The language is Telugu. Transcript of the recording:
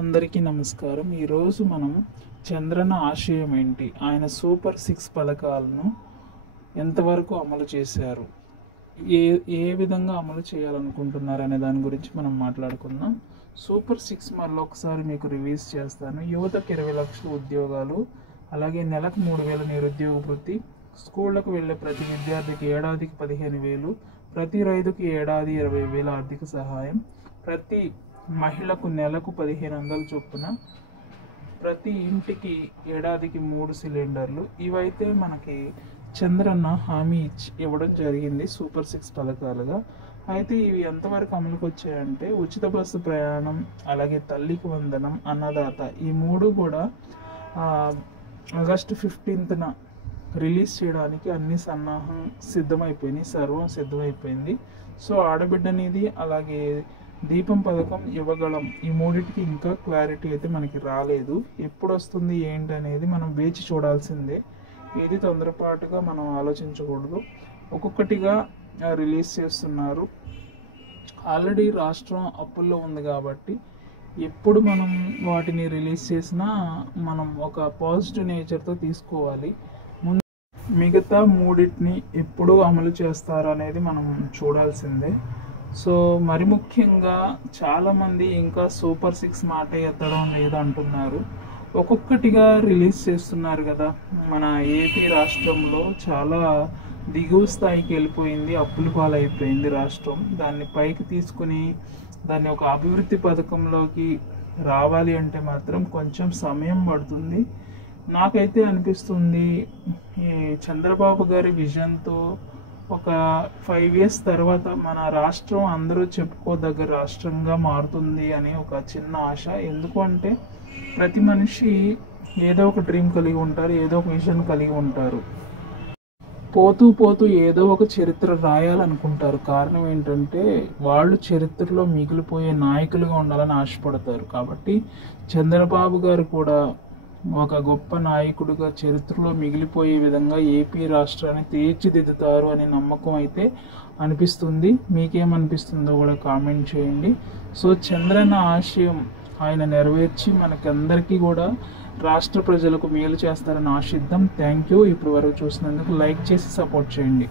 అందరికీ నమస్కారం. ఈరోజు మనం చంద్రన్న ఆశయం ఏంటి, ఆయన సూపర్ 6 పథకాలను ఎంతవరకు అమలు చేశారు, ఏ ఏ విధంగా అమలు చేయాలనుకుంటున్నారు అనే దాని గురించి మనం మాట్లాడుకుందాం. సూపర్ 6 మరొకసారి మీకు రివీజ్ చేస్తాను. యువతకు 20 లక్షల ఉద్యోగాలు, అలాగే నెలకు 3,000 నిరుద్యోగ వృత్తి, స్కూళ్లకు వెళ్ళే ప్రతి విద్యార్థికి ఏడాదికి 15,000, ప్రతి రైతుకి ఏడాది 20,000 ఆర్థిక సహాయం, ప్రతి మహిళకు నెలకు 1,500 చొప్పున, ప్రతి ఇంటికి ఏడాదికి 3 సిలిండర్లు. ఇవైతే మనకి చంద్రన్న హామీ ఇవ్వడం జరిగింది సూపర్ 6 పథకాలుగా. అయితే ఇవి ఎంతవరకు అమలుకి వచ్చాయంటే ఉచిత బస్సు ప్రయాణం, అలాగే తల్లికి వందనం, అన్నదాత, ఈ 3 కూడా ఆగస్టు 15న రిలీజ్ చేయడానికి అన్ని సన్నాహం సిద్ధమైపోయినాయి, సర్వం సిద్ధమైపోయింది. సో ఆడబిడ్డనిది, అలాగే దీపం పథకం, యువగళం, ఈ మూడింటికి ఇంకా క్లారిటీ అయితే మనకి రాలేదు. ఎప్పుడు వస్తుంది ఏంటి అనేది మనం వేచి చూడాల్సిందే. ఇది తొందరపాటుగా మనం ఆలోచించకూడదు, ఒక్కొక్కటిగా రిలీజ్ చేస్తున్నారు. ఆల్రెడీ రాష్ట్రం అప్పుల్లో ఉంది కాబట్టి ఎప్పుడు మనం వాటిని రిలీజ్ చేసినా మనం ఒక పాజిటివ్ నేచర్తో తీసుకోవాలి. మిగతా మూడింటిని ఎప్పుడు అమలు చేస్తారు అనేది మనం చూడాల్సిందే. సో మరి ముఖ్యంగా చాలామంది ఇంకా సూపర్ 6 మాట ఎత్తడం లేదంటున్నారు. ఒక్కొక్కటిగా రిలీజ్ చేస్తున్నారు కదా. మన ఏపీ రాష్ట్రంలో చాలా దిగువ స్థాయికి వెళ్ళిపోయింది, అప్పుల పాలైపోయింది రాష్ట్రం. దాన్ని పైకి తీసుకుని దాన్ని ఒక అభివృద్ధి పథకంలోకి రావాలి అంటే మాత్రం కొంచెం సమయం పడుతుంది. నాకైతే అనిపిస్తుంది ఈ చంద్రబాబు గారి విజన్తో ఒక 5 years తర్వాత మన రాష్ట్రం అందరూ చెప్పుకోదగ్గ రాష్ట్రంగా మారుతుంది అని ఒక చిన్న ఆశ. ఎందుకు అంటే ప్రతి మనిషి ఏదో ఒక డ్రీమ్ కలిగి ఉంటారు, ఏదో ఒక విజన్ కలిగి ఉంటారు. పోతూ పోతూ ఏదో ఒక చరిత్ర రాయాలనుకుంటారు. కారణం ఏంటంటే వాళ్ళు చరిత్రలో మిగిలిపోయే నాయకులుగా ఉండాలని ఆశపడతారు. కాబట్టి చంద్రబాబు గారు కూడా ఒక గొప్ప నాయకుడిగా చరిత్రలో మిగిలిపోయే విధంగా ఏపీ రాష్ట్రాన్ని తీర్చిదిద్దుతారు అనే నమ్మకం అయితే అనిపిస్తుంది. మీకేమనిపిస్తుందో కూడా కామెంట్ చేయండి. సో చంద్రన్న ఆశయం ఆయన నెరవేర్చి మనకందరికీ కూడా రాష్ట్ర ప్రజలకు మేలు చేస్తారని ఆశిద్దాం. Thank you. ఇప్పటి వరకు చూసినందుకు లైక్ చేసి సపోర్ట్ చేయండి.